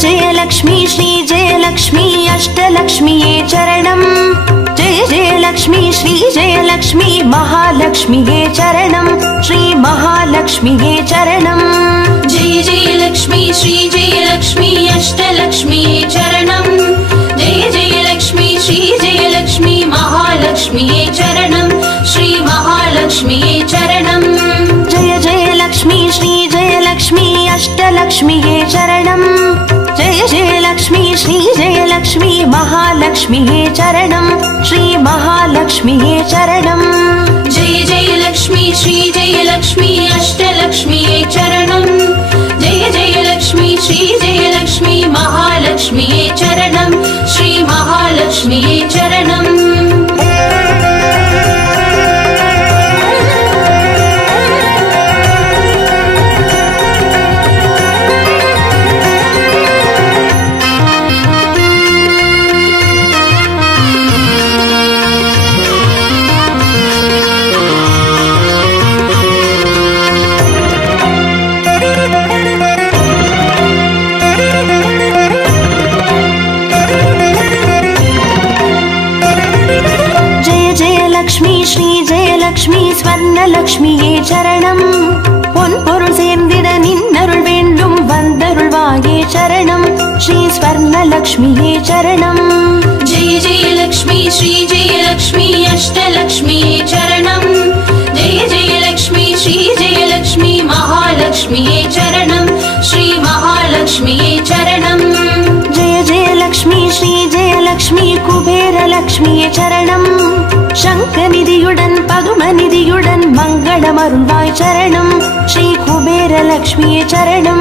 जय लक्ष्मी श्री जय लक्ष्मी अष्टलक्ष्मीये चरणं जय जय लक्ष्मी श्री जय लक्ष्मी महालक्ष्मीये चरणं श्री महालक्ष्मीये चरणं जय जय लक्ष्मी श्री जय लक्ष्मी अष्टलक्ष्मीये चरणं जय जय लक्ष्मी श्री जय लक्ष्मी महालक्ष्मीये चरणं श्री महालक्ष्मीये चरणं जय जय लक्ष्मी श्री जय लक्ष्मी अष्टलक्ष्मीये चरणं जय जय लक्ष्मी श्री जय लक्ष्मी महालक्ष्मीये चरणं श्री महालक्ष्मीये चरणं जय जय लक्ष्मी श्री जय लक्ष्मी अष्टलक्ष्मीये चरणं जय जय लक्ष्मी श्री जय लक्ष्मी महालक्ष्मीये चरणं श्री महालक्ष्मीये चरणं लक्ष्मी स्वर्णलक्ष्मीये चरणं பொன்பொருள் சேர்ந்திட நின்னருள் வேண்டும் வந்தருள்வாயே சரணம் ஸ்ரீ ஸ்வர்ணலக்ஷ்மியே சரணம் जय जय लक्ष्मी श्री जय लक्ष्मी अष्टलक्ष्मीये चरणं जय जय लक्ष्मी श्री जय लक्ष्मी महालक्ष्मीये चरणं श्री महालक्ष्मीये चरणं जय जय लक्ष्मी श्री जय लक्ष्मी कुबेरलक्ष्मीये चरणं शङ्खनिधियुடன் पद्मनिधियुடன் मङ्गलमरुள்வாய் चरणं श्री कुबेरलक्ष्मीये चरणं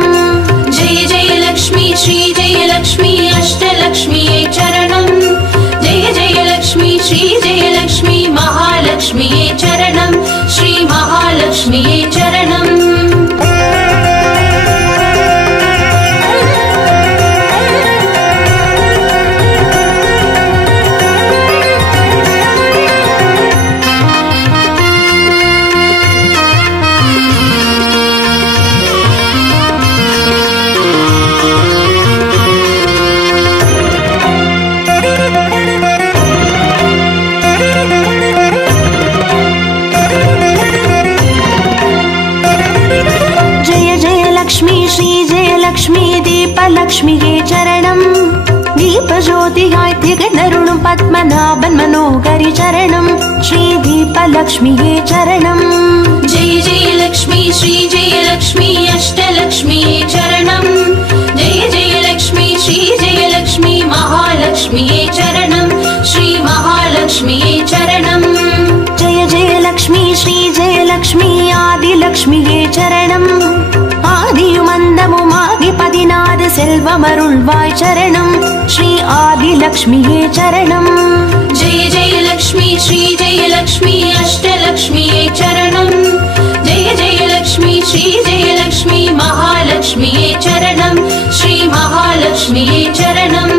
जय जय लक्ष्मी श्री जय लक्ष्मी अष्टलक्ष्मीये चरणं जय जय लक्ष्मी श्री जय लक्ष्मी महालक्ष्मीये चरणं श्री महालक्ष्मीये चरणं लक्ष्मी दीपलक्ष्मीये चरणं दीपज्योतियाय திகழ்ந்தருளும் பத்மநாபன் मनोहरि चरणं श्री दीपलक्ष्मीये चरणं जय जय लक्ष्मी श्री जय लक्ष्मी अष्टलक्ष्मीये चरणं जय जय लक्ष्मी श्री जय लक्ष्मी महालक्ष्मीये चरणं श्री महालक्ष्मीये चरणं जय जय लक्ष्मी श्री जय लक्ष्मी आदिलक्ष्मीये चरणं आदियुमन्दमुमादि 16 செல்வமருள்வாய் चरणं श्री आदिलक्ष्मीये चरणं जय जय लक्ष्मी श्री जय लक्ष्मी अष्टलक्ष्मीये चरणं जय जय लक्ष्मी श्री जय लक्ष्मी महालक्ष्मीये चरणं श्री महालक्ष्मीये चरणं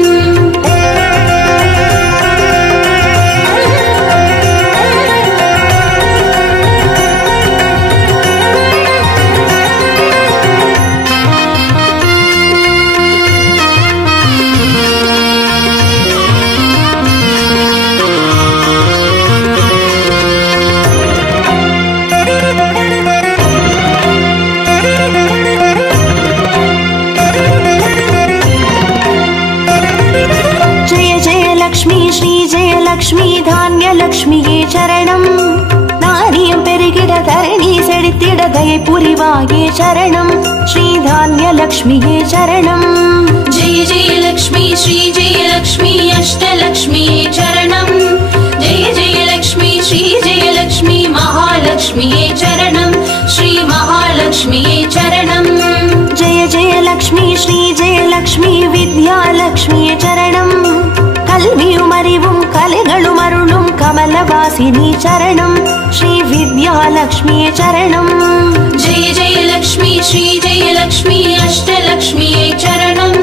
लक्ष्मी धान्यलक्ष्मीये चरणं नारियं पेरुगिड धरणी सेडित्तिड दयै पुरिवाये चरणं श्री धान्यलक्ष्मीये चरणं जय जय लक्ष्मी श्री जय लक्ष्मी अष्टलक्ष्मीये चरणं जय जय लक्ष्मी श्री जय लक्ष्मी महालक्ष्मीये चरणं श्री महालक्ष्मीये चरणं जय जय लक्ष्मी श्री जय लक्ष्मी विद्यालक्ष्मीये चरणं கல்வியுமறிவும் கலைகளும் அருளும் கமலவாசினி சரணம் ஸ்ரீ வித்யாலக்ஷ்மியே சரணம் जय जय लक्ष्मी श्री जय लक्ष्मी अष्टलक्ष्मीये चरणं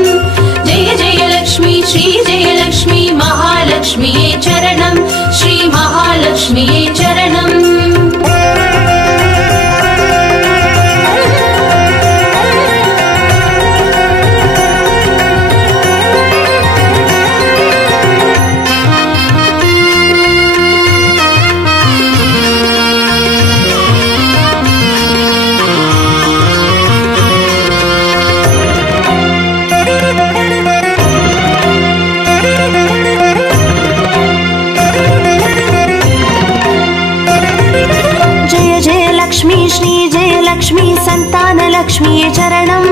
जय जय लक्ष्मी श्री जय लक्ष्मी महालक्ष्मीये चरणं श्री महालक्ष्मीये चरणं லக்ஷ்மியே சரணம்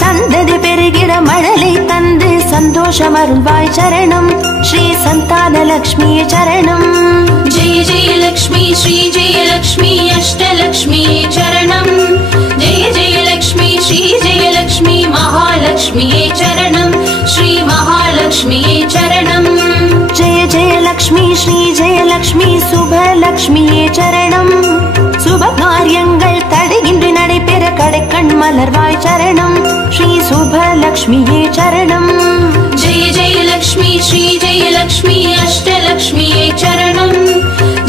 சந்ததி பெருகிட மழலை தந்து சந்தோஷம் அருள்வாய் சரணம் ஸ்ரீ சந்தான லக்ஷ்மியே சரணம் जय जय लक्ष्मी श्री जय लक्ष्मी अष्टलक्ष्मी चरणं जय जय लक्ष्मी श्री जय लक्ष्मी महालक्ष्मी चरणं श्री महालक्ष्मी चरणं जय जय लक्ष्मी श्री जय लक्ष्मी शुभ लक्ष्मी चरणं शुभ कार्यங்கள் தடையின்றி நடைபெற கடைக்கண் மலர்வாய் சரணம் ஸ்ரீ शुभ लक्ष्मी चरणं जय जय लक्ष्मी श्री जय लक्ष्मी अष्टलक्ष्मी चरणं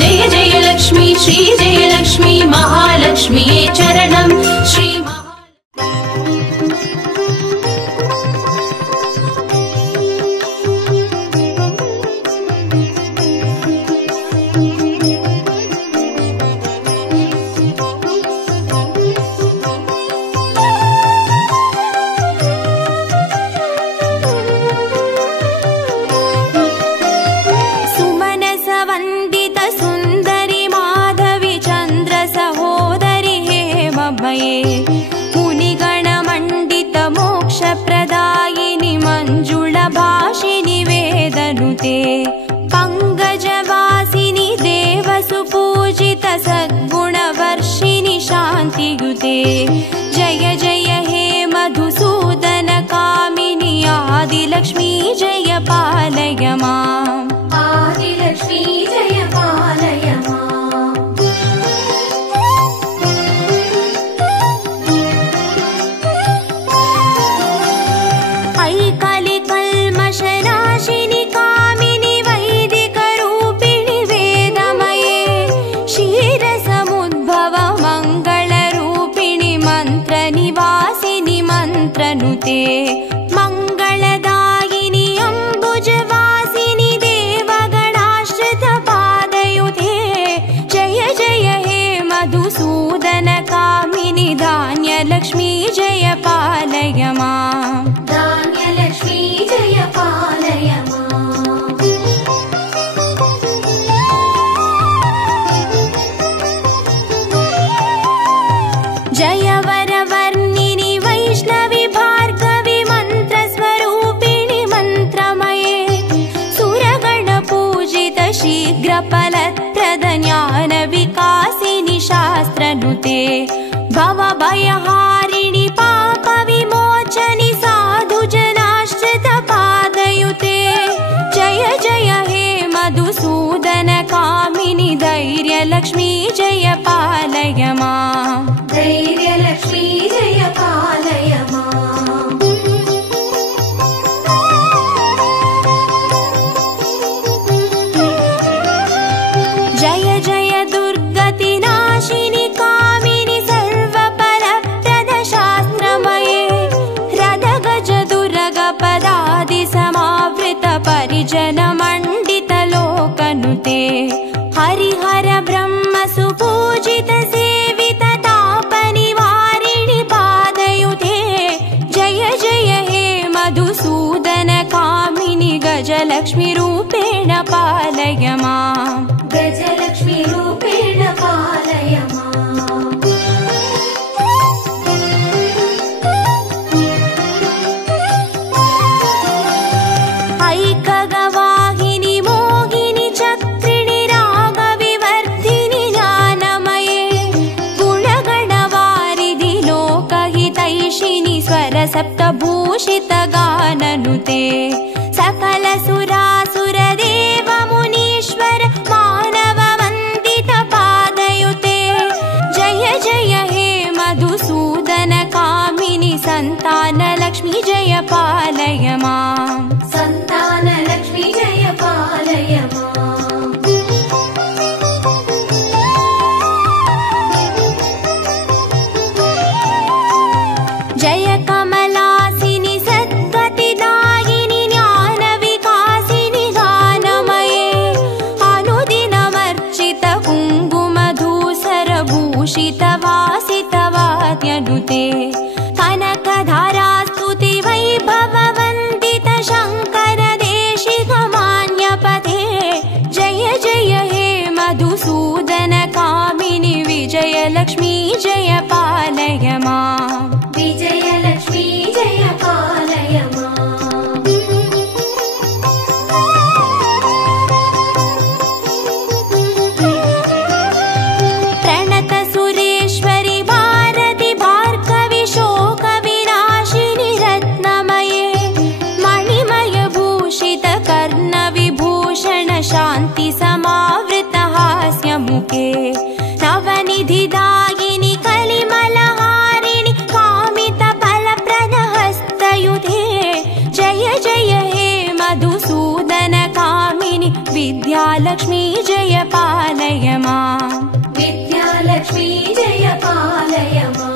जय जय लक्ष्मी श्री जय लक्ष्मी महालक्ष्मी चरणं श्री पंकजवासिनि देवसुपूजित सद्गुणवर्षिणि शान्तियुते जय जय हे मधुसूदन कामिनि आदिलक्ष्मी जय पालय माम् आदिलक्ष्मी जय पालय माम् ऐकालि कल्मषनाशिनि मंगलदायिनी अंबुजवासिनी देवगणाश्रित पादयुते जय जय हे मधुसूदन कामिनि धान्यलक्ष्मी जय पालय माम् धान्यलक्ष्मी जय पालय माम् जय वरवर्णिनि वैष्णवी भार्गवी मन्त्रस्वरूपिणि मन्त्रमये सुरगणपूजित शीघ्रफलप्रद ज्ञानविकासिनि शास्त्रनुते भवभयहारिणि पापविमोचनि साधुजनाश्रित पादयुते जय जय हे मधुसूदन कामिनि धैर्यलक्ष्मी जय पालय माम् धैर्यलक्ष्मी जय पालय माम् जय जय दुर्गतिनाशिनि कामिनि सर्वफलप्रद शास्त्रमये रदगज दुर्गपदादि समावृत परिजन मण्डित लोकनुते हरिहर ब्रह्म सुपूजित सेवित तापनिवारिणि पादयुते जय जय हे मधुसूदन कामिनि गजलक्ष्मी रूपेण पालय माम् गजलक्ष्मी रूपेण पालय माम् ऐकगवाहिनि मोहिनि चक्रिणि रागविवर्धिनि ज्ञानमये गुणगणवारिधि लोकहितैषिणि स्वरसप्तभूषित गाननुते सकल सुरासुर देव मुनीश्वर मानव वन्दित पादयुते जय जय हे मधुसूदन कामिनि सन्तानलक्ष्मी जय पालय माम् सन्तानलक्ष्मी जय पालय माम् जय कमलासिनि सद्गतिदायिनि ज्ञानविकासिनि गानमये अनुदिनमर्चित कुङ्कुमधूसरभूषित वासितवाद्यनुते कनकधारास्तुति वैभववन्दित कामिके नवनिधिदायिनि कलिमलहारिणि कामितफलप्रदहस्तयुधे जय जय हे मधुसूदन कामिनि विद्यालक्ष्मी जय पालय माम् विद्यालक्ष्मी जय पालय माम्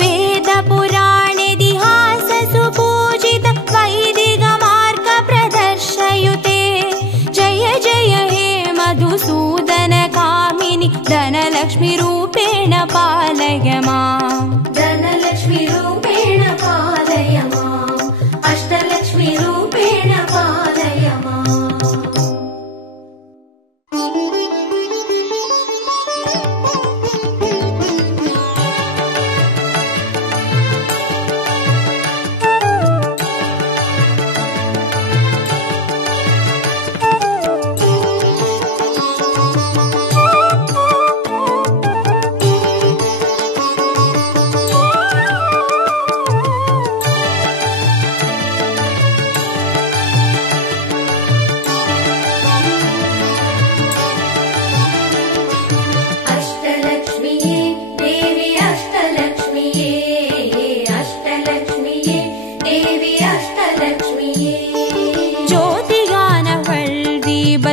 वेद पुराणेतिहास सुपूजित वैदिक मार्ग प्रदर्शयुते जय जय हे मधुसूदन कामिनि धनलक्ष्मी रूपेण पालय माम् धनलक्ष्मी रूपेण पालय माम् अष्टलक्ष्मी रूपेण पालय माम्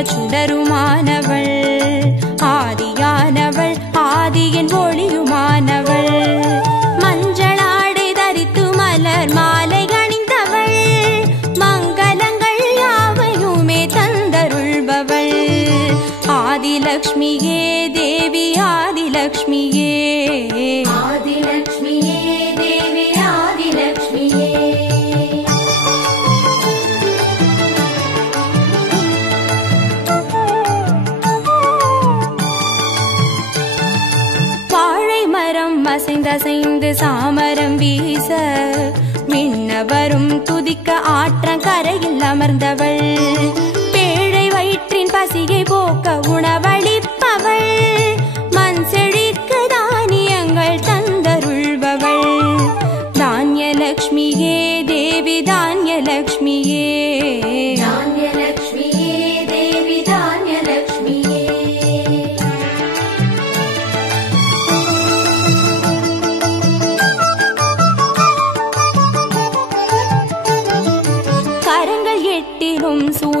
சுடருமானவள் ஆதியானவள் ஆதியின் ஒளியுமானவள் மஞ்சளாடை தரித்து மலர் மாலை அணிந்தவள் மங்களங்கள் யாவையுமே தந்தருள்பவள் ஆதிலக்ஷ்மியே தேவி ஆதிலக்ஷ்மியே ஆதிலக்ஷ்மியே தேவி ஆதிலக்ஷ்மியே அசைந்து சாமரம் வீச விண்ணவரும் துதிக்க ஆற்றங்கரையில் அமர்ந்தவள் பேழை வயிற்றின் பசியை போக்க உணவளிப்பவள் மண் செழிக்க தானியங்கள் தந்தருள்பவள் தானியலக்ஷ்மியே தேவி தானியலக்ஷ்மியே தானியலக்ஷ்மியே தேவி தானியலக்ஷ்மியே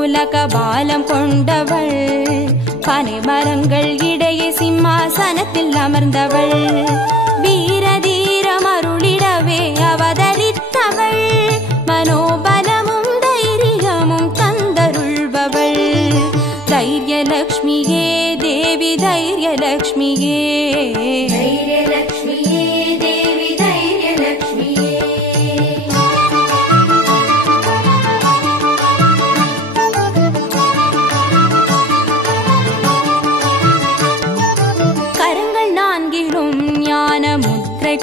சூலகபாலம் கொண்டவள் பனை மரங்கள் இடையே சிம்மாசனத்தில் அமர்ந்தவள் வீரதீரம் அருளிடவே அவதரித்தவள் மனோபலமும் தைரியமும் தந்தருள்பவள் தைரியலக்ஷ்மியே தேவி தைரியலக்ஷ்மியே தைரியலக்ஷ்மியே தேவி தைரியலக்ஷ்மியே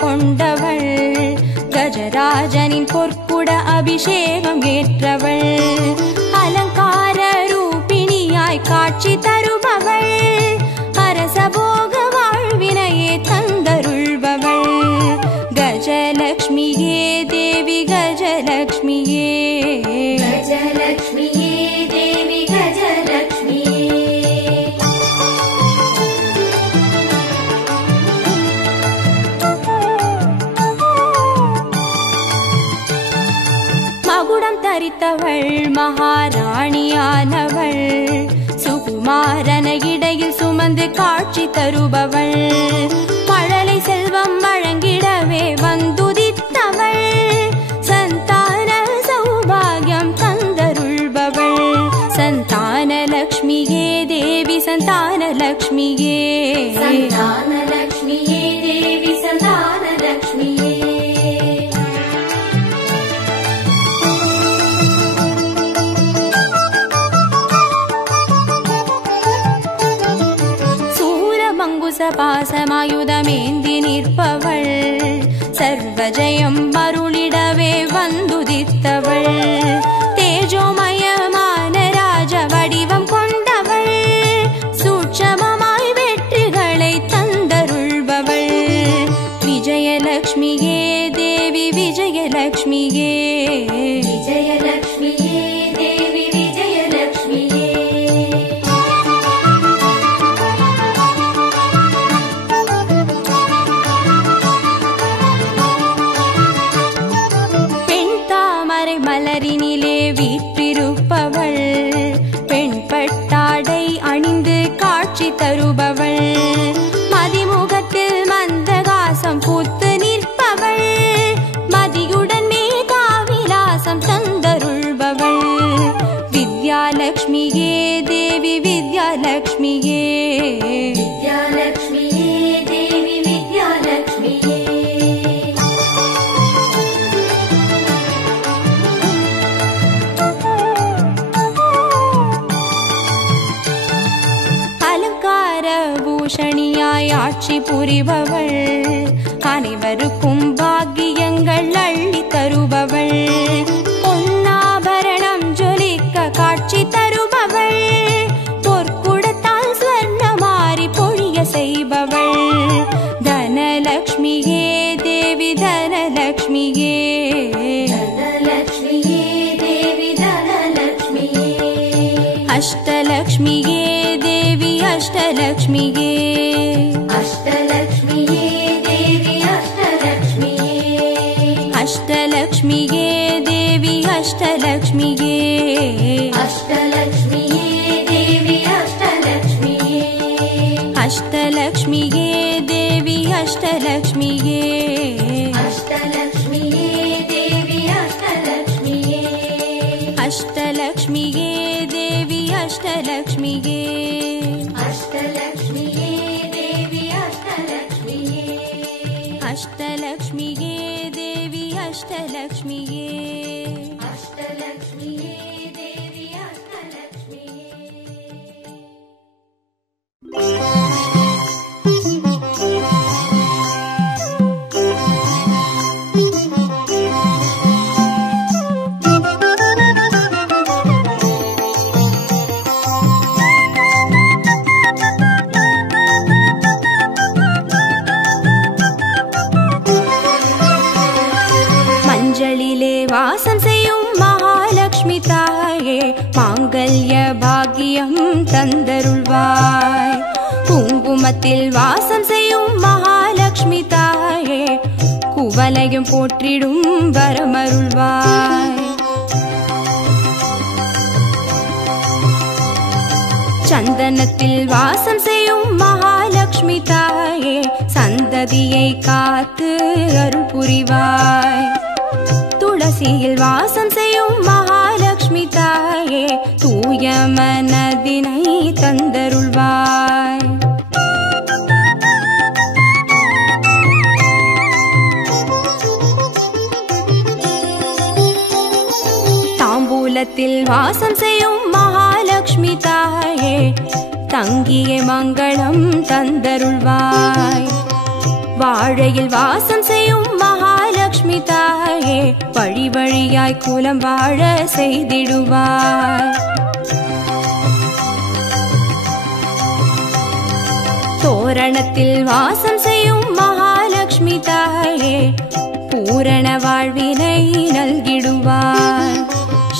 கொண்டவள் கஜராஜனின் பொற்குட அபிஷேகம் ஏற்றவள் அலங்கார ரூபிணியாய் காட்சி தருபவள் அரசபோக வாழ்வினையே தந்தருள்பவள் கஜலக்ஷ்மியே தேவி கஜலக்ஷ்மியே கஜலக்ஷ்மியே தேவி கஜலக்ஷ்மியே மகுடம் தரித்தவள் மகாராணியானவள் சுகுமாரன இடையில் சுமந்து காட்சி தருபவள் மழலை செல்வம் வழங்கிடவே வந்துதித்தவள் சந்தான சௌபாகியம் தந்தருள்பவள் சந்தானலக்ஷ்மியே தேவி சந்தானலக்ஷ்மியே சந்தானலக்ஷ்மியே தேவி சந்தானலக்ஷ்மியே பாசமாயுதமேந்தி நிற்பவள் சர்வஜயம் அருளிடவே வந்துதித்தவள் தேஜோமயமான ராஜ வடிவம் கொண்டவள் சூட்சமமாய் வெற்றிகளை தந்தருள்பவள் விஜயலக்ஷ்மியே தேவி விஜயலக்ஷ்மியே விஜயலக்ஷ்மியே தேவி விஜயலக்ஷ்மியே பெண் தாமரை மலரினிலே வீற்றிருப்பவள் பெண் பட்டாடை அணிந்து காட்சி தருபவள் மதிமுகத்தில் மந்தகாசம் பூத்து நிற்பவள் மதியுடன் மேகாவிலாசம் தந்தருள்பவள் வித்யாலக்ஷ்மியே தேவி வித்யாலக்ஷ்மியே வித்யாலக்ஷ்மியே தேவி வித்யாலக்ஷ்மியே அலங்கார பூஷணியாய் ஆட்சி புரிபவள் அனைவருக்கும் பாக்கியங்கள் அள்ளி தருபவள் பொன்னாபரணம் ஜொலிக்க காட்சி தருபவள் பொற்குடத்தால் ஸ்வர்ணமாரி பொழிய செய்பவள் தனலக்ஷ்மியே தேவி தனலக்ஷ்மியே தனலக்ஷ்மியே தேவி தனலக்ஷ்மியே அஷ்டலக்ஷ்மியே தேவி அஷ்டலக்ஷ்மியே அஷ்டலக்ஷ்மியே தேவி அஷ்டலக்ஷ்மியே அஷ்டலக்ஷ்மியே தேவி அஷ்டலக்ஷ்மியே அஷ்டலக்ஷ்மியே தேவி அஷ்டலக்ஷ்மியே அஷ்டலக்ஷ்மியே தேவி அஷ்டலக்ஷ்மியே அஷ்டலக்ஷ்மியே தேவி அஷ்டலக்ஷ்மியே அஷ்டலக்ஷ்மியே தேவி அஷ்டலக்ஷ்மியே அஷ்டலக்ஷ்மியே தேவி அஷ்டலக்ஷ்மியே அஷ்டலக்ஷ்மியே தேவி அஷ்டலக்ஷ்மியே அஷ்டலக்ஷ்மியே தேவி அஷ்டலக்ஷ்மியே மஞ்சளிலே வாசம் செய்யும் மகாலட்சுமி தாயே மாங்கல்ய பாக்கியம் தந்தருள்வாய் குங்குமத்தில் வாசம் செய்யும் மகாலட்சுமி தாயே குவலையும் போற்றிடும் வரமருள்வாய் சந்தனத்தில் வாசம் செய்யும் மகாலட்சுமி தாயே சந்ததியை காத்து அருள் புரிவாய் துளசியில் வாசம் செய்யும் மகாலட்சுமி தாயே தூய மனதினை தந்தருள்வாய் தாம்பூலத்தில் வாசம் செய்யும் மகாலட்சுமி தாயே தங்கிய மங்களம் தந்தருள்வாய் வாழையில் வாசம் செய்யும் மகாலட்சுமி தாயே வழி வழியாய் குலம் வாழ செய்திடுவாய் தோரணத்தில் வாசம் செய்யும் மகாலட்சுமி தாயே பூரண வாழ்வினை நல்கிடுவாய்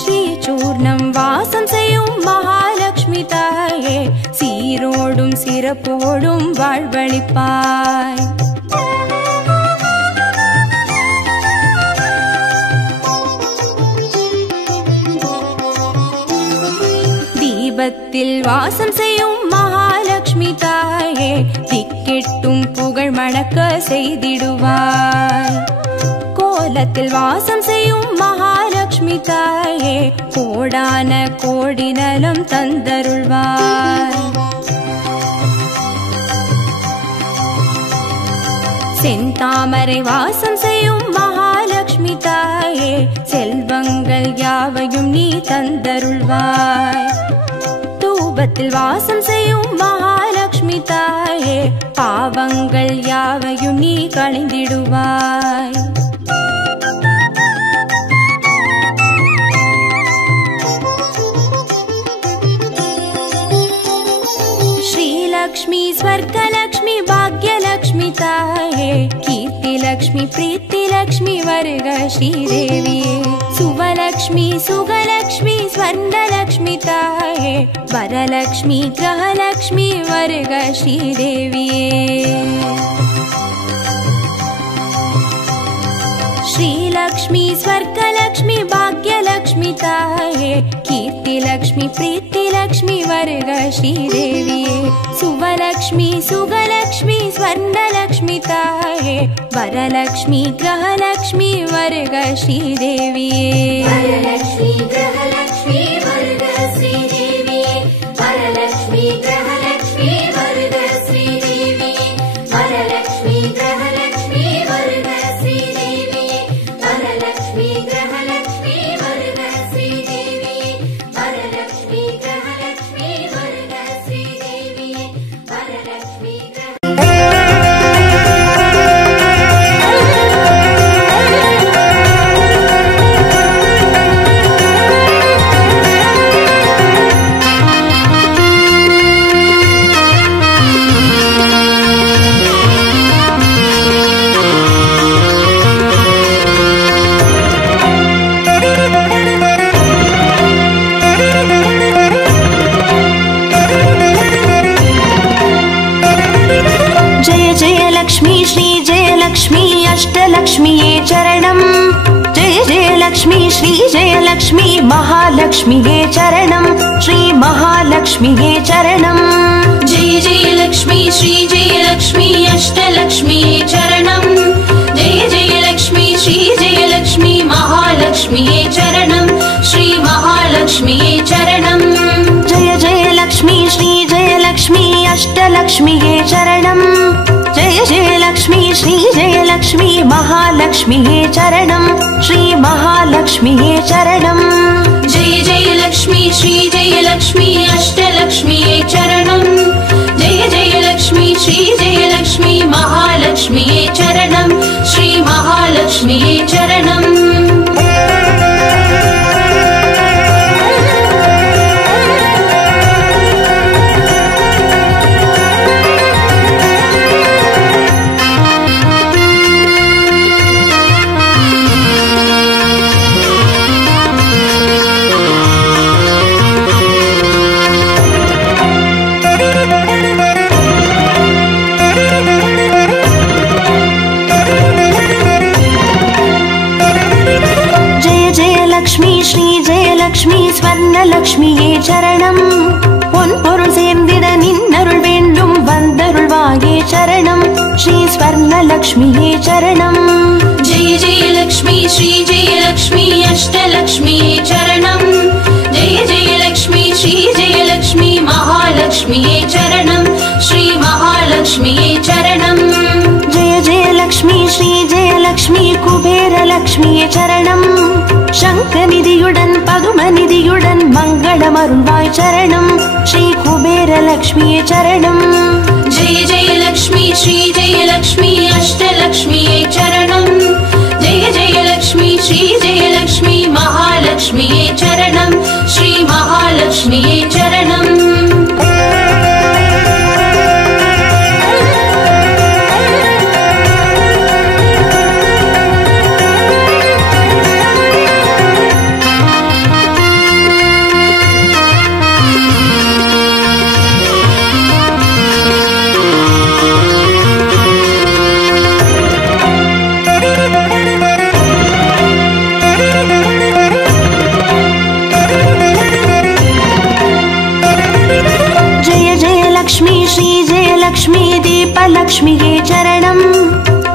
ஸ்ரீ சூர்ணம் வாசம் செய்யும் மகாலட்சுமி தாயே சீரோடும் சிறப்போடும் வாழ்வளிப்பாய் தீபத்தில் வாசம் செய்யும் மகாலட்சுமி தாயே திக்கெட்டும் புகழ் மணக்க செய்திடுவாய் கோலத்தில் வாசம் செய்யும் மகாலட்சுமி தாயே கோடான கோடி நலம் தந்தருள்வாய் செந்தாமரை வாசம் செய்யும் மகாலட்சுமி தாயே செல்வங்கள் யாவையும் நீ தந்தருள்வாய் தூபத்தில் வாசம் செய்யும் மகாலட்சுமி மகாலட்சுமி தாயே பாவங்கள் யாவையும் நீ களைந்திடுவாய். श्रीलक्ष्मी स्वर्गलक्ष्मी भाग्यलक्ष्मी ताये कीर्तिलक्ष्मी प्रीतिलक्ष्मी वर्ग श्रीदेविये सुवलक्ष्मी सुगलक्ष्मी स्वर्णलक्ष्मी ताये वरलक्ष्मी ग्रहलक्ष्मी वर्ग श्रीदेविये श्रीलक्ष्मी स्वर्गलक्ष्मी भाग्यलक्ष्मी ताये कीर्तिलक्ष्मी प्रीतिलक्ष्मी वर्ग श्रीदेविये सुवलक्ष्मी सुगलक्ष्मी स्वर्णलक्ष्मी ताये वरलक्ष्मी ग्रहलक्ष्मी वर्ग श्रीदेविये वरलक्ष्मी ग्रहलक्ष्मी वर्ग श्रीदेविये वरलक्ष्मी ग्रहलक्ष्मी वर्ग श्रीदेविये वरलक्ष्मी ग्रहलक्ष्मी वर्ग श्रीदेविये वरलक्ष्मी ग्रहलक्ष्मी वर्ग श्रीदेविये वरलक्ष्मी ग्रहलक्ष्मी वर्ग श्रीदेविये वरलक्ष्मी अष्टलक्ष्मीये चरणं जय जय लक्ष्मी श्री जय लक्ष्मी महालक्ष्मीये चरणं श्री महालक्ष्मीये चरणं जय जय लक्ष्मी श्री जय लक्ष्मी अष्टलक्ष्मीये चरणं जय जय लक्ष्मी श्री जय लक्ष्मी महालक्ष्मीये चरणं श्री महालक्ष्मीये चरणं जय जय लक्ष्मी श्री जय लक्ष्मी अष्टलक्ष्मीये चरणं जय जय लक्ष्मी श्री जय लक्ष्मी महालक्ष्मीये चरणं श्री महालक्ष्मीये चरणं जय जय लक्ष्मी श्री जय लक्ष्मी अष्टलक्ष्मीये चरणं जय जय लक्ष्मी श्री जय लक्ष्मी महालक्ष्मीये चरणं श्री महालक्ष्मीये चरणं ஸ்வர்ணலக்ஷ்மியே சரணம் பொன்பொருள் சேர்ந்திட நின்னருள் வேண்டும் வந்தருள்வாயே சரணம் ஸ்ரீ ஸ்வர்ணலக்ஷ்மியே சரணம் जय जय लक्ष्मी श्री जय लक्ष्मी अष्टलक्ष्मीये चरणं जय जय लक्ष्मी श्री जय लक्ष्मी महालक्ष्मीये चरणं श्री महालक्ष्मीये चरणं जय जय लक्ष्मी श्री जय लक्ष्मी कुबेरलक्ष्मिये चरणं शङ्खनिधियुडन् पदुमनिधियुडन् मङ्गलमरुள்வாய் चरणं श्री कुबेरलक्ष्मिये चरणं जय जय लक्ष्मी श्री जय लक्ष्मी अष्टलक्ष्मीये चरणं जय जय लक्ष्मी श्री जय लक्ष्मी महालक्ष्मीये चरणं श्री महालक्ष्मीये चरणं லக்ஷ்மியே சரணம்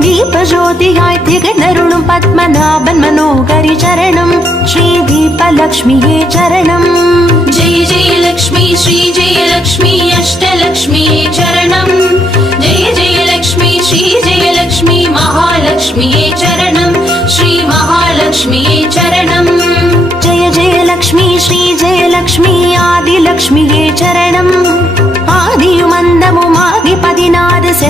தீபஜோதியாய் திகழருளும் பத்மநாபன் மனோகரி சரணம் ஸ்ரீ தீபலக்ஷ்மியே சரணம் जय जय लक्ष्मी श्री जय लक्ष्मी अष्टलक्ष्मीये चरणं जय जय लक्ष्मी श्री जय लक्ष्मी महालक्ष्मीये चरणं श्री महालक्ष्मीये चरणं जय जय लक्ष्मी श्री जय लक्ष्मी आदिलक्ष्मिये चरणं आदियुमन्दमुमा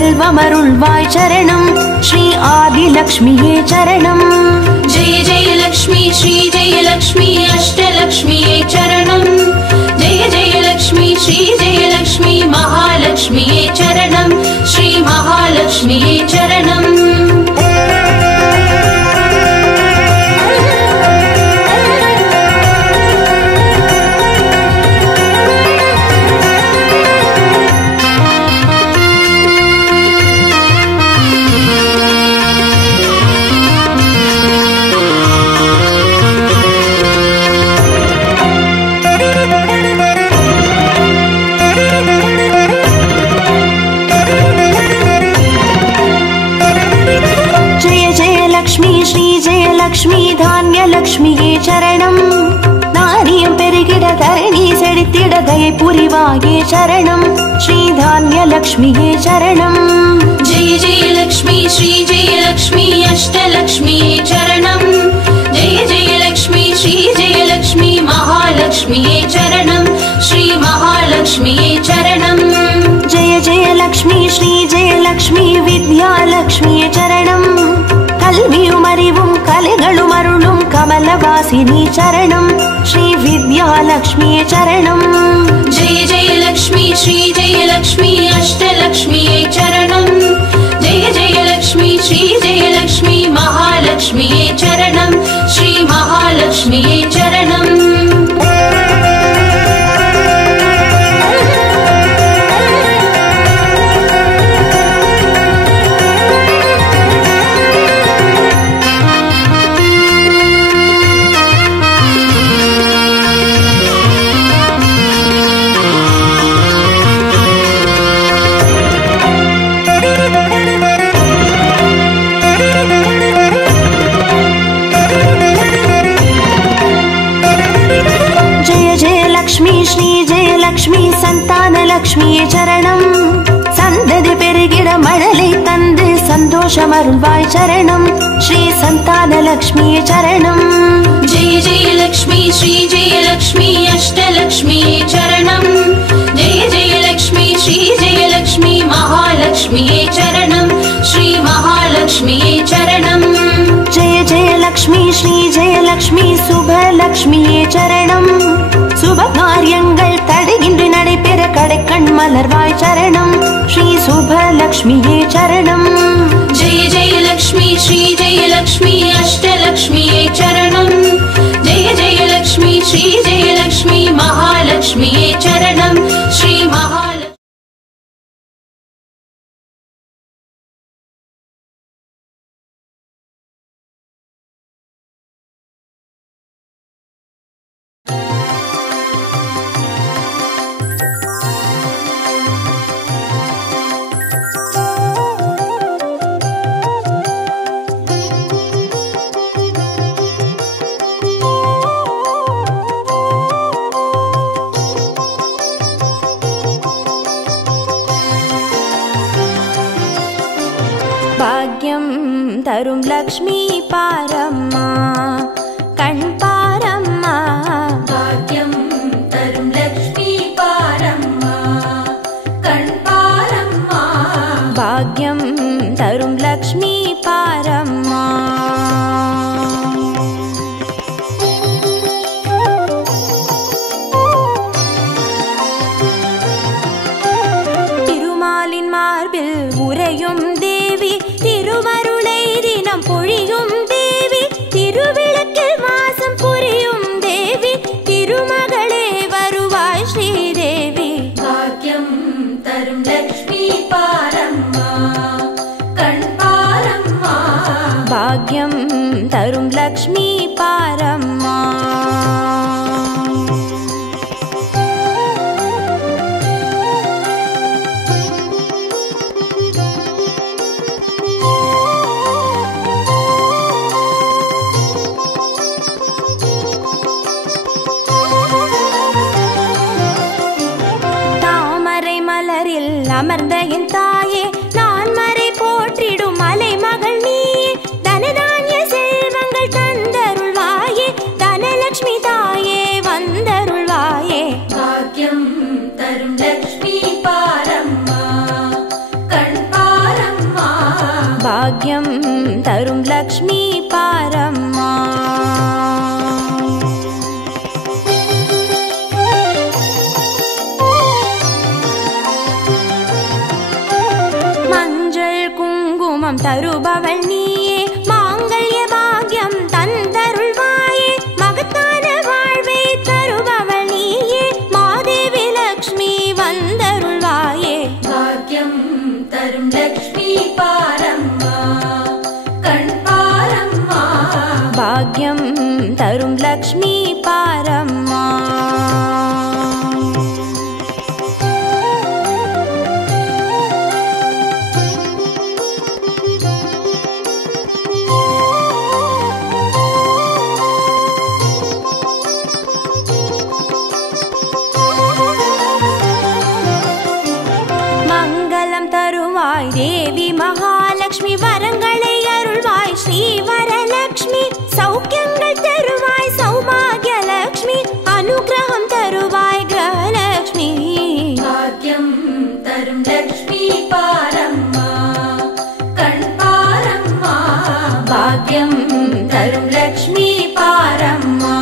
செல்வமருள்வாய் சரணம் ஸ்ரீ ஆதிலக்ஷ்மியே சரணம். जय जय लक्ष्मी श्री जय लक्ष्मी अष्टलक्ष्मीये चरणं. जय जय लक्ष्मी श्री जय लक्ष्मी महालक्ष्मीये चरणं. श्री महालक्ष्मीये चरणं. லக்ஷ்மி தான்யலக்ஷ்மியே சரணம். நாரியம் பெருகிட தரணி செழித்திட தயை புரிவாயே சரணம் ஸ்ரீ தான்யலக்ஷ்மியே சரணம். जय जय लक्ष्मी श्री जय लक्ष्मी अष्टलक्ष्मीये चरणं. जय जय लक्ष्मी श्री जय लक्ष्मी महालक्ष्मीये चरणं. श्री महालक्ष्मीये चरणं. जय जय लक्ष्मी श्री जय लक्ष्मी विद्यालक्ष्मिये चरणं. கல்வியும் அறிவும் கலைகளும் அருளும் கமலவாசினி சரணம் ஸ்ரீ வித்யாலக்ஷ்மியே சரணம். जय जय लक्ष्मी श्री जय लक्ष्मी अष्टलक्ष्मीये चरणं. जय जय लक्ष्मी श्री जय लक्ष्मी महालक्ष्मीये चरणं. श्री महालक्ष्मीये चरणं. லக்ஷ்மி சந்தானலக்ஷ்மியே சரணம். சந்ததி பெருகிட மழலை தந்து சந்தோஷம் அருள்வாய் சரணம் ஸ்ரீ சந்தானலக்ஷ்மியே சரணம். जय जय लक्ष्मी श्री जय लक्ष्मी अष्टलक्ष्मीये चरणं. जय जय लक्ष्मी श्री जय लक्ष्मी महालक्ष्मीये चरणं. श्री महालक्ष्मीये चरणं. जय जय लक्ष्मी श्री जय लक्ष्मी சுபலக்ஷ்மியே சரணம். சுப காரியங்கள் தடையின்றி நடைபெற கடைக்கண் மலர்வாய் சரணம் ஸ்ரீ சுபலக்ஷ்மியே சரணம். जय जय लक्ष्मी श्री जय लक्ष्मी अष्टलक्ष्मीये चरणं. जय जय लक्ष्मी श्री जय लक्ष्मी महालक्ष्मीये चरणं. श्री महालक्ष्मी. பாக்யம் தரும் லக்ஷ்மி பாரம்மா கண் பாரம்மா. भाग्यं तरुं लक्ष्मी पारम्मा कण् पारम्मा. பாக்யம் தரும் லக்ஷ்மி பாரம்மா. திருமாலின் மார்பில் உறையும் தேவி திருமருளை தினம் பொழியும் தேவி திருவிளக்கில் மாசம் புரியும் தேவி திருமகளே வருவாய் ஸ்ரீதேவி. भाग्यं तरुं लक्ष्मी पारम्मा कण् पारम्मा. பாக்யம் தரும் லக்ஷ்மி பாரம்மா. தாமரை மலரில் அமர்ந்த என் தாயே நான் மறை போற்றிடும் மலை மகள் நீயே தனதானிய செல்வங்கள் தந்தரும் ಭಾಗ್ಯಂ ತರುಂ ಲಕ್ಷ್ಮೀ ಪಾರಮ್ಮ. மஞ்சள் குங்குமம் தருபவள் நீயே, மாங்கல்ய பாக்யம் தந்தருள்வாயே, மகத்தான வாழ்வை தருபவள் நீயே, மாதேவி லக்ஷ்மி வந்தருள்வாயே. பாக்யம் தரும் லக்ஷ்மி பாரம்மா, கண் பாரம்மா. பாக்யம் தரும் லக்ஷ்மி பாரம்மா. தேவி மகாலட்சுமி வரங்களை அருள்வாய், ஸ்ரீ வரலட்சுமி சௌக்கியங்கள் தருவாய், சௌபாகிய லட்சுமி அனுகிரகம் தருவாய், கிரகலட்சுமி. பாக்யம் தரும் லக்ஷ்மி பாரம்மா, கண் பாரம்மா. பாக்யம் தரும் லக்ஷ்மி பாரம்மா.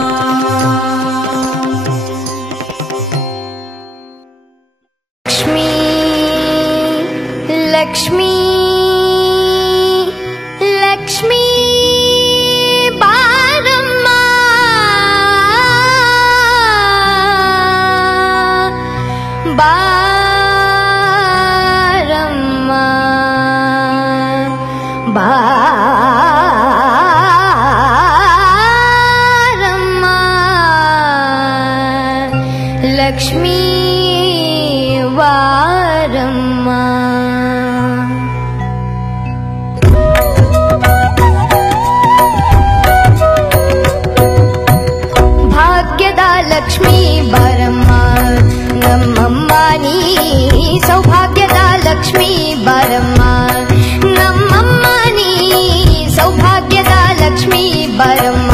லக்ஷ்மி லக்ஷ்மி பாரம்மா, பாரம்மா, பாரம்மா. லக்ஷ்மி வாரம்மா. ಲಕ್ಷ್ಮೀ ಬಾರಮ್ಮ ನಮ್ಮಮ್ಮ ನೀ, ಸೌಭಾಗ್ಯದ ಲಕ್ಷ್ಮೀ ಬಾರಮ್ಮ ನಮ್ಮಮ್ಮ ನೀ, ಸೌಭಾಗ್ಯದ ಲಕ್ಷ್ಮೀ ಬಾರಮ್ಮ.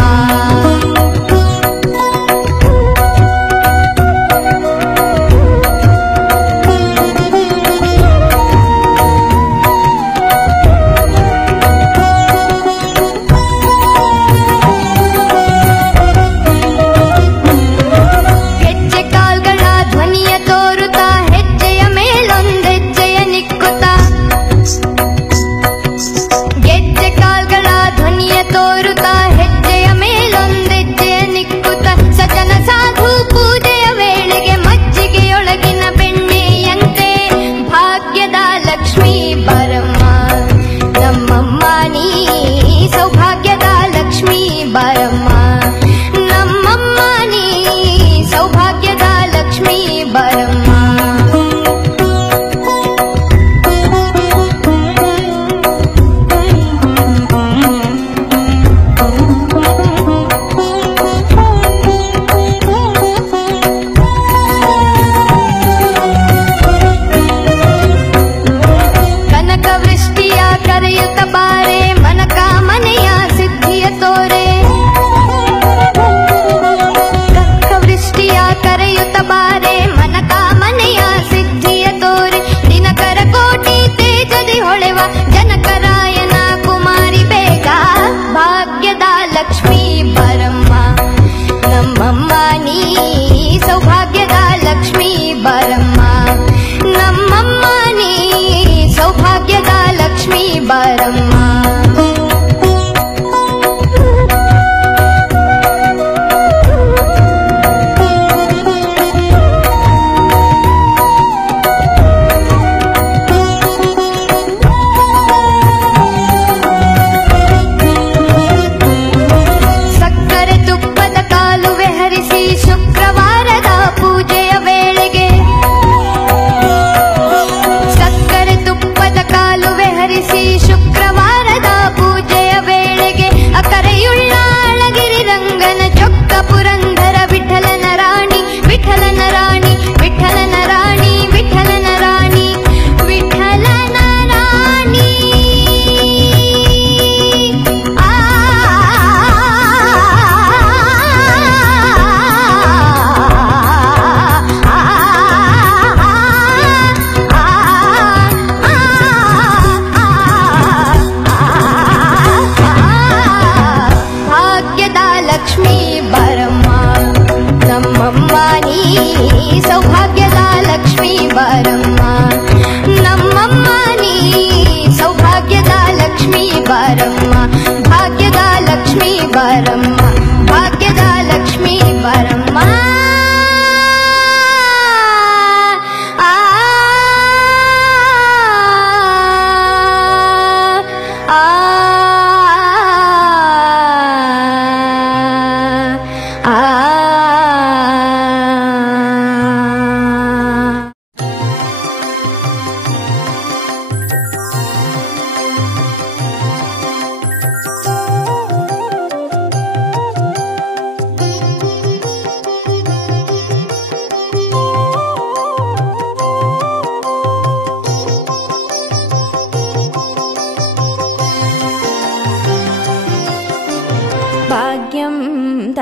ಶುಕ್ರವಾರ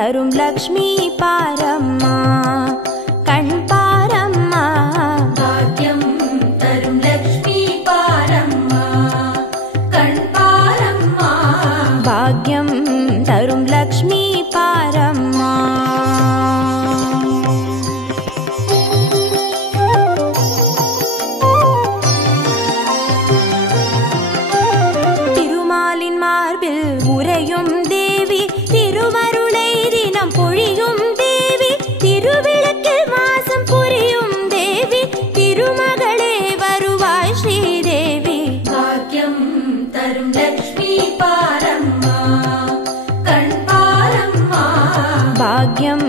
தரும் லக்ஷ்மி பாரம்மா கண் பாரம்மா பாக்யம் தரும் லக்ஷ்மி பாரம்மா கண் பாரம்மா பாக்யம் தரும் லக்ஷ்மி பாரம்மா திருமாலின் மார்பில் உறையும் தேவி திருவருளை தினம் பொழியும் தேவி திருவிளக்கில் வாசம் புரியும் தேவி திருமகளே வருவாய் ஸ்ரீதேவி பாக்யம் தரும் லக்ஷ்மி பாரம்மா கண் பாரம்மா பாக்யம்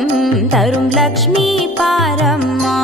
தரும் லக்ஷ்மி பாரம்மா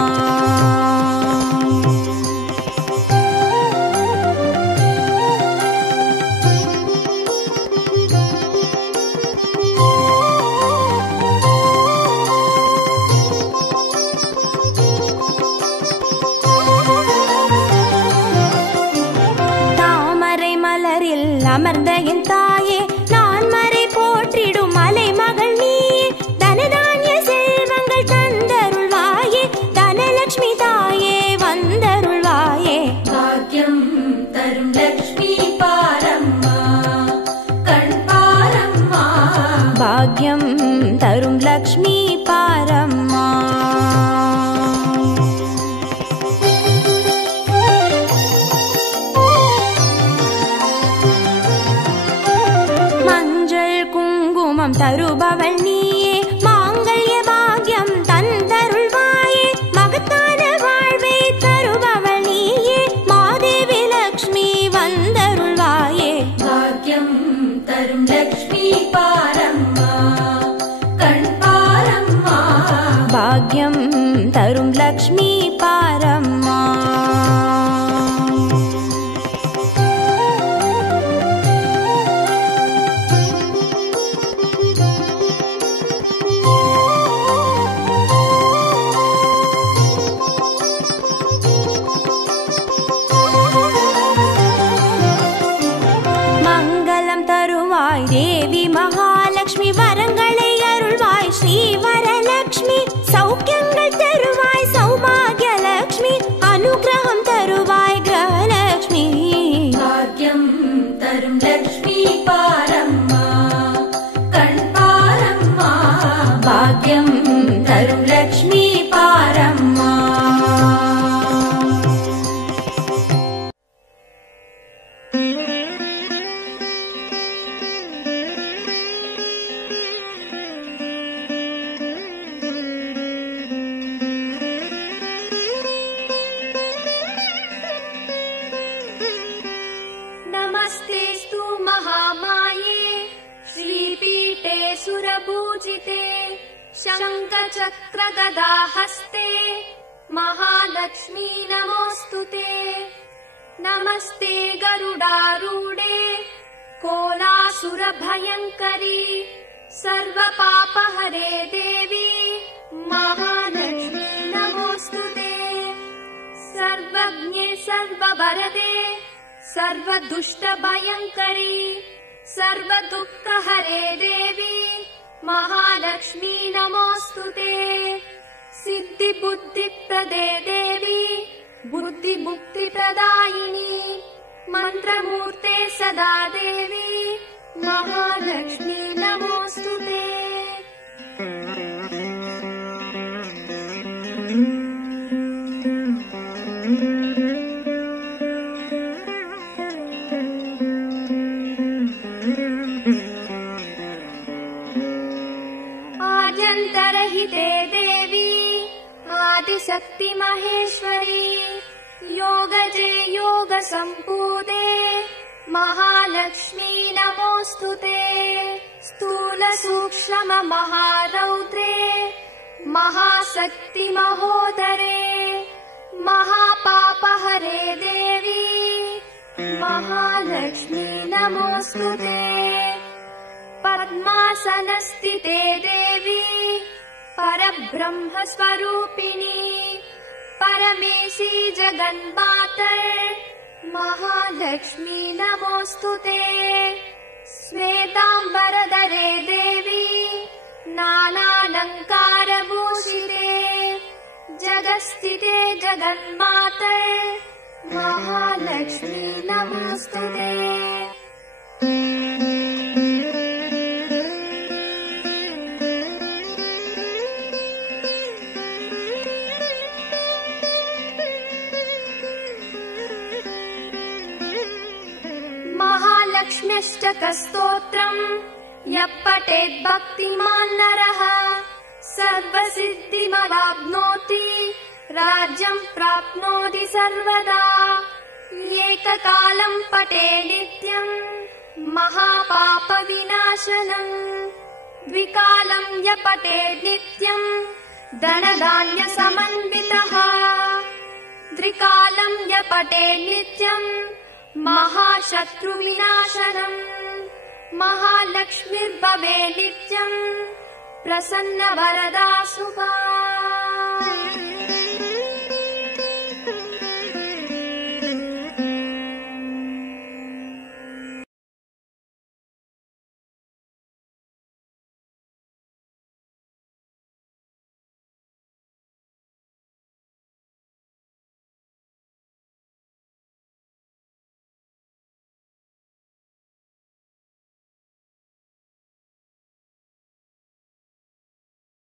தாமரை மலரில் அமர்ந்த என் தாயே நான் மறை போற்றிடும் மலை மகள் நீயே தனதானிய செல்வங்கள் தந்தருள்வாயே தனலட்சுமி தாயே வந்தருள்வாயே பாக்யம் தரும் லக்ஷ்மி பாரம்மா கண் பாரம்மா பாக்யம் தரும் லக்ஷ்மி பாரம்மா மஞ்சள் குங்குமம் தருபவள் நீயே மாங்கல்ய பாக்யம் தந்தருள்வாயே மகத்தான வாழ்வை தருபவள் நீயே மாதேவி லக்ஷ்மி வந்தருள்வாயே பாக்யம் தரும் லக்ஷ்மி பாரம்மா கண் பாரம்மா பாக்யம் தரும் லக்ஷ்மி பாரம்மா மங்களம் தருவாய் தேவி மகாலட்சுமி வரங்களை அருள்வாய் ஸ்ரீ வரலட்சுமி சௌக்கியங்கள் தருவாய் சௌபாகிய லட்சுமி அனுகிரகம் தருவாய் கிரகலட்சுமி பாக்யம் தரும் லக்ஷ்மி பாரம்மா கண் பாரம்மா பாக்யம் தரும் லக்ஷ்மி பாரம்மா नमस्तेस्तु महामाये श्रीपीठे सुरपूजिते शङ्खचक्रगदाहस्ते महालक्ष्मी नमोऽस्तुते नमस्ते गरुडारूढे कोलासुरभयङ्करी सर्वपापहरे देवी महालक्ष्मी नमोऽस्तुते सर्वज्ञे सर्ववरदे सर्वदुष्टभयङ्करी सर्वदुःखहरे देवी महालक्ष्मी नमोऽस्तुते सिद्धिबुद्धिप्रदे देवी बुद्धिमुक्तिप्रदायिनी मन्त्रमूर्ते सदा देवी महालक्ष्मी नमोऽस्तुते आद्यन्तरहिते देवी आदिशक्ति महेश्वरी योगजे योगसम्पूते महालक्ष्मी नमोऽस्तुते स्थूल सूक्ष्म महारौद्रे महाशक्ति महोदरे महापापहरे देवी महालक्ष्मी नमोऽस्तुते पद्मासनस्थिते देवी परब्रह्म स्वरूपिणी परमेशी जगन्मातर् महालक्ष्मी नमोऽस्तुते श्वेताम्बरधरे देवी नानालङ्कारभूषिते जगत्स्थिते जगन्माते महालक्ष्मी नमोस्तुते। महालक्ष्म्यष्टकस्तोत्रम् यः पठेत् भक्तिमान् नरः सर्वसिद्धिमवाप्नोति राज्यं प्राप्नोति सर्वदा। एककालं पठे नित्यं महापापविनाशनम् द्विकालं य पठे नित्यं धनधान्यसमन्वितः त्रिकालं य पठे नित्यं महाशत्रुविनाशनम् महालक्ष्मीर्भवे नित्यं प्रसन्नवरदा शुभा।